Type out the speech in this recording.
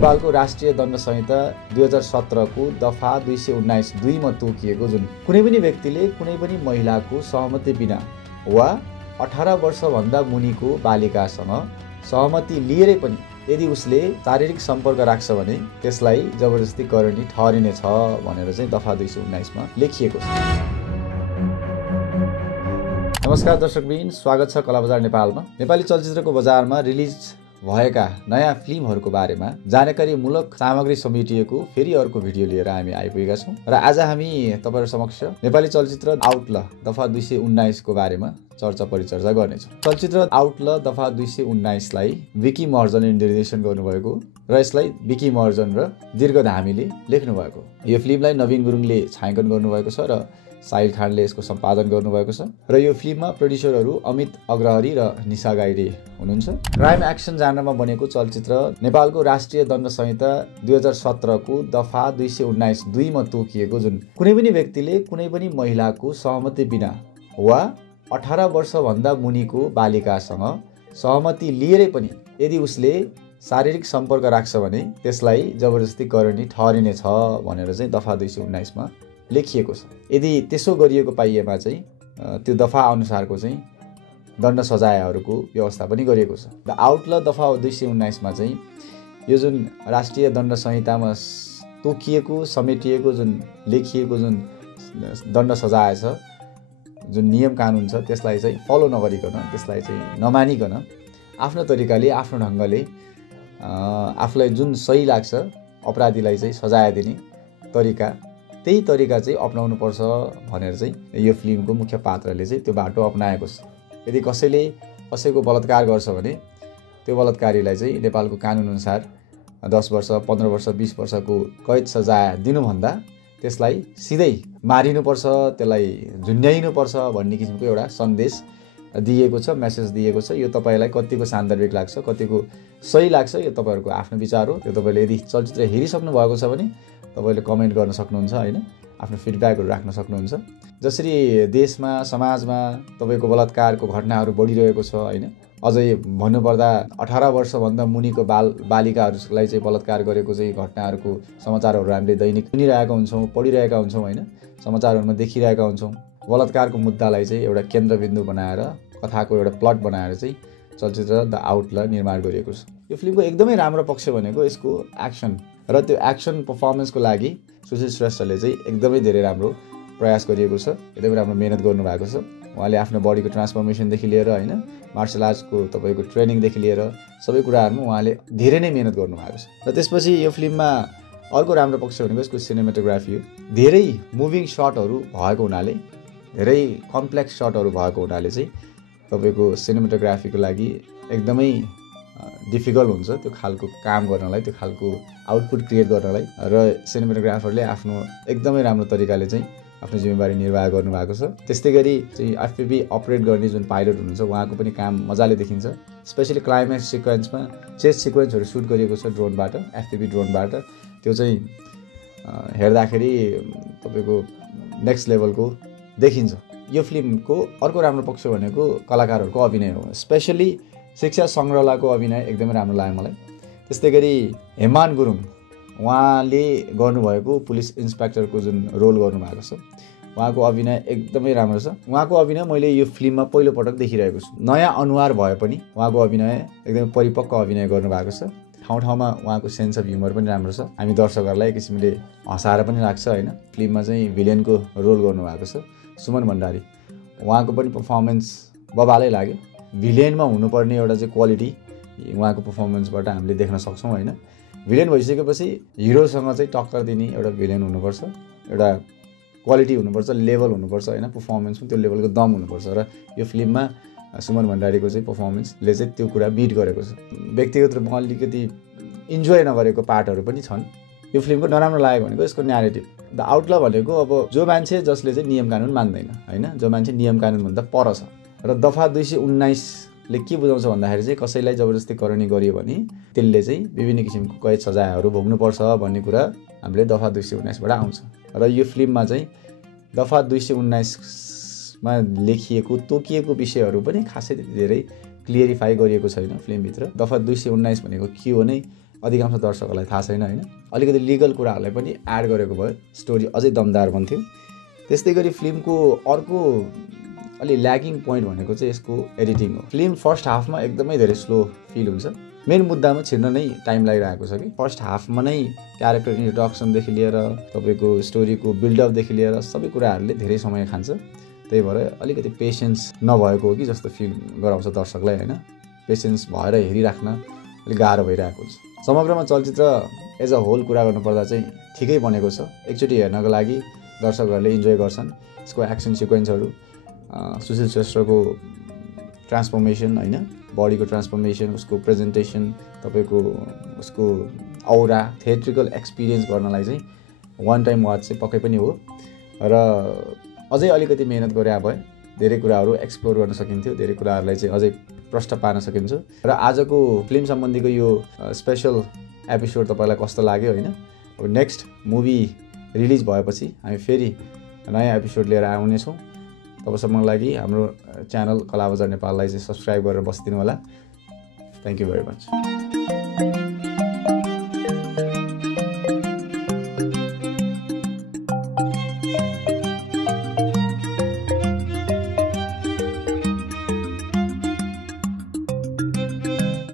नेपालको राष्ट्रिय दण्ड संहिता 2017 को दफा 219 2 मा तोकिएको जुन कुनै पनि व्यक्तिले कुनै पनि महिलाको सहमति बिना वा 18 वर्षभन्दा मुनिको बालिकासँग सहमति लिएरै पनि यदि उसले शारीरिक सम्पर्क राख्छ भने त्यसलाई जबरजस्ती करणी ठहरिनेछ भनेर चाहिँ दफा 219 मा लेखिएको छ। नमस्कार दर्शकवृन्द, स्वागत छ कला बजार नेपालमा। नेपाली चलचित्रको बजारमा रिलिज भएका नयाँ फिल्महरूको बारेमा जानकारीमूलक सामग्री समेटिएको फेरि अर्को भिडियो लिएर हामी आइपुगेका छौँ र आज हामी तपाईहरु समक्ष नेपाली चलचित्र आउट ल दफा 219 को बारेमा चर्चा परिचर्चा गर्नेछौँ। चलचित्र आउट ल दफा 219 लाई विकी महर्जनले निर्देशन गर्नुभएको र यसलाई विकी महर्जन र दीर्घ धामीले लेख्नु भएको। यो फिल्मलाई नवीन गुरुङले छायाङ्कन गर्नुभएको छ र साहिल खानले यसको सम्पादन गर्नुभएको छ र यो फिल्ममा प्रोड्युसरहरू अमित अग्रहरी र निशा गाइडे हुनुहुन्छ। क्राइम एक्सन जान्रमा बनेको चलचित्र नेपालको राष्ट्रिय दण्ड संहिता 2017 को दफा 219 2 मा तोकिएको जुन कुनै पनि व्यक्तिले कुनै पनि महिलाको सहमति बिना वा 18 वर्षभन्दा मुनिको बालिकासँग सहमति लिएरै पनि यदि उसले शारीरिक सम्पर्क राख्छ भने त्यसलाई जबरजस्ती करणी ठहरिनेछ भनेर चाहिँ दफा 219 मा लेखिएको छ। यदि त्यसो गरिएको पाइएमा चाहिँ त्यो दफा अनुसारको चाहिँ दण्ड सजायहरूको व्यवस्था पनि गरिएको छ। द आउट ल दफा 219 मा चाहिँ यो जुन राष्ट्रिय दण्ड संहितामा तोकिएको समेटिएको जुन लेखिएको जुन दण्ड सजाय छ, जुन नियम कानुन छ, त्यसलाई चाहिँ फलो नगरिकन, त्यसलाई चाहिँ नमानिकन आफ्नो तरिकाले आफ्नो ढङ्गले आफूलाई जुन सही लाग्छ अपराधीलाई चाहिँ सजाय दिने तरिका, त्यही तरिका चाहिँ अपनाउनु पर्छ भनेर चाहिँ यो फिल्मको मुख्य पात्रले चाहिँ त्यो बाटो अपनाएको छ। यदि कसैले कसैको बलात्कार गर्छ भने त्यो बलात्कारीलाई चाहिँ नेपालको कानुन अनुसार 10 वर्ष 15 वर्ष 20 वर्षको कैद सजाय दिनुभन्दा त्यसलाई सिधै मारिनुपर्छ, त्यसलाई झुन्ड्याइनुपर्छ भन्ने किसिमको एउटा सन्देश दिएको छ, मेसेज दिएको छ। यो तपाईलाई कतिको सान्दर्भिक लाग्छ, कतिको सही लाग्छ, यो तपाईहरुको आफ्नो विचार हो। त्यो तपाईले यदि चलचित्र हेरिसक्नु भएको छ भने तपाईले कमेन्ट गर्न सक्नुहुन्छ हैन, आफ्नो फिडब्याकहरु राख्न सक्नुहुन्छ। जसरी देशमा समाजमा तपाईको बलात्कारको घटनाहरु बढिरहेको छ हैन, अझै भन्नुपर्दा 18 वर्षभन्दा मुनिको बालिकाहरूलाई चाहिँ बलात्कार गरेको चाहिँ घटनाहरुको समाचारहरु हामीले दैनिक सुनिरहेका हुन्छौँ, पढिरहेका हुन्छौँ हैन, समाचारहरुमा देखिरहेका हुन्छौँ। बलात्कारको मुद्दालाई चाहिँ एउटा केन्द्रबिन्दु बनाएर कथाको एउटा प्लट बनाएर चाहिँ चलचित्र द आउट ल निर्माण गरिएको छ। यो फिल्मको एकदमै राम्रो पक्ष भनेको यसको एक्सन र त्यो एक्सन परफर्मेन्सको लागि सुशील श्रेष्ठले चाहिँ एकदमै धेरै राम्रो प्रयास गरिएको छ, एकदमै राम्रो मेहनत गर्नुभएको छ। उहाँले आफ्नो बडीको ट्रान्सफर्मेसनदेखि लिएर हैन, मार्शल आर्ट्सको तपाईको ट्रेनिङदेखि लिएर सबै कुराहरुमा उहाँले धेरै नै मेहनत गर्नुभएको छ। र त्यसपछि यो फिल्ममा अर्को राम्रो पक्ष भनेको यसको सिनेमेटोग्राफी हो। धेरै मुभिङ शटहरु भएको हुनाले, धेरै कम्प्लेक्स शटहरु भएको हुनाले चाहिँ तपाईको सिनेमेटोग्राफीको लागि एकदमै डिफिकल्ट हुन्छ त्यो खालको काम गर्नलाई, त्यो खालको आउटपुट क्रिएट गर्नलाई। र सिनेमेटोग्राफरले आफ्नो एकदमै राम्रो तरिकाले चाहिँ आफ्नो जिम्मेवारी निर्वाह गर्नुभएको छ। त्यस्तै गरी चाहिँ एफपीबी अपरेट गर्ने जुन पाइलट हुनुहुन्छ उहाँको पनि काम मजाले देखिन्छ। स्पेशली क्लाइम्याक्स सिक्वेन्समा चेस सिक्वेन्सहरु सुट गरिएको छ ड्रोनबाट, एफपीबी ड्रोनबाट। त्यो चाहिँ हेर्दाखेरि तपाईको नेक्स्ट लेभलको देखिन्छ। यो फिल्मको अर्को राम्रो पक्ष भनेको कलाकारहरूको अभिनय हो। स्पेशली शिक्षा सङ्ग्रहलाको अभिनय एकदमै राम्रो लाग्यो मलाई। त्यस्तै गरी हेमान गुरुङ उहाँले गर्नुभएको पुलिस इन्सपेक्टरको जुन रोल गर्नुभएको छ, उहाँको अभिनय एकदमै राम्रो छ। उहाँको अभिनय मैले यो फिल्ममा पहिलो पटक देखिरहेको छु। नयाँ अनुहार भए पनि उहाँको अभिनय एकदमै परिपक्व अभिनय गर्नुभएको छ। ठाउँ ठाउँमा उहाँको सेन्स अफ ह्युमर पनि राम्रो छ, हामी दर्शकहरूलाई एक किसिमले हँसाएर पनि राख्छ हैन। फिल्ममा चाहिँ भिलेनको रोल गर्नुभएको छ सुमन भण्डारी, उहाँको पनि पर्फर्मेन्स बबालै लाग्यो। भिलेनमा हुनुपर्ने एउटा चाहिँ क्वालिटी उहाँको पर्फर्मेन्सबाट हामीले देख्न सक्छौँ हैन। भिलेन भइसकेपछि हिरोसँग चाहिँ टक्कर दिने एउटा भिलेन हुनुपर्छ, एउटा क्वालिटी हुनुपर्छ, लेभल हुनुपर्छ हैन, पर्फर्मेन्समा त्यो लेभलको दम हुनुपर्छ। र यो फिल्ममा सुमन भण्डारीको चाहिँ पर्फर्मेन्सले चाहिँ त्यो कुरा बिट गरेको छ। व्यक्तिगत रूपमा अलिकति इन्जोय नगरेको पार्टहरू पनि छन्। यो फिल्मको नराम्रो लाग्यो भनेको यसको न्यारेटिभ। द आउट ल भनेको अब जो मान्छे जसले चाहिँ नियम कानुन मान्दैन हैन, जो मान्छे नियम कानुन भन्दा पर छ। र दफा 219 ले के बुझाउँछ भन्दाखेरि चाहिँ कसैलाई जबरजस्ती करणी गरियो भने त्यसले चाहिँ विभिन्न किसिमको कैद सजायहरू भोग्नुपर्छ भन्ने कुरा हामीले दफा 219 बाट आउँछ। र यो फिल्ममा चाहिँ दफा 219 मा लेखिएको तोकिएको विषयहरू पनि खासै धेरै क्लियरिफाई गरिएको छैन फिल्मभित्र। दफा 219 भनेको के हो नै अधिकांश दर्शकहरूलाई थाहा छैन होइन। अलिकति लिगल कुराहरूलाई पनि एड गरेको भए स्टोरी अझै दमदार बन्थ्यो। त्यस्तै गरी फिल्मको अर्को अलि ल्यागिङ पोइन्ट भनेको चाहिँ यसको एडिटिङ हो। फिल्म फर्स्ट हाफमा एकदमै धेरै स्लो फिल हुन्छ। मेन मुद्दामा छिर्न नै टाइम लागिरहेको छ कि फर्स्ट हाफमा नै क्यारेक्टर इन्ट्रोडक्सनदेखि लिएर तपाईँको स्टोरीको बिल्डअपदेखि लिएर सबै कुराहरूले धेरै समय खान्छ। त्यही भएर अलिकति पेसेन्स नभएको हो कि जस्तो फिल गराउँछ दर्शकलाई होइन। पेसेन्स भएर हेरिराख्न अलिक गाह्रो भइरहेको हुन्छ। समग्रमा चलचित्र एज अ होल कुरा गर्नुपर्दा चाहिँ ठिकै बनेको छ। एकचोटि हेर्नको लागि दर्शकहरूले इन्जोय गर्छन्। यसको एक्सन सिक्वेन्सहरू, सुशील श्रेष्ठको ट्रान्सफर्मेसन होइन, बडीको ट्रान्सफर्मेसन, उसको प्रेजेन्टेसन, तपाईँको उसको औरा, थिएट्रिकल एक्सपिरियन्स गर्नलाई चाहिँ वान टाइम वाच चाहिँ पक्कै पनि हो। र अझै अलिकति मेहनत गरे भए धेरै कुराहरू एक्सप्लोर गर्न सकिन्थ्यो, धेरै कुराहरूलाई चाहिँ अझै प्रष्ट पार्न सकिन्छ। र आजको फिल्म सम्बन्धीको यो स्पेसल एपिसोड तपाईँलाई कस्तो लाग्यो होइन। अब नेक्स्ट मुभी रिलिज भएपछि हामी फेरि नयाँ एपिसोड लिएर आउनेछौँ। तबसम्मको लागि हाम्रो च्यानल कला बजार नेपाललाई चाहिँ सब्सक्राइब गरेर बसिदिनु होला। Thank you very much.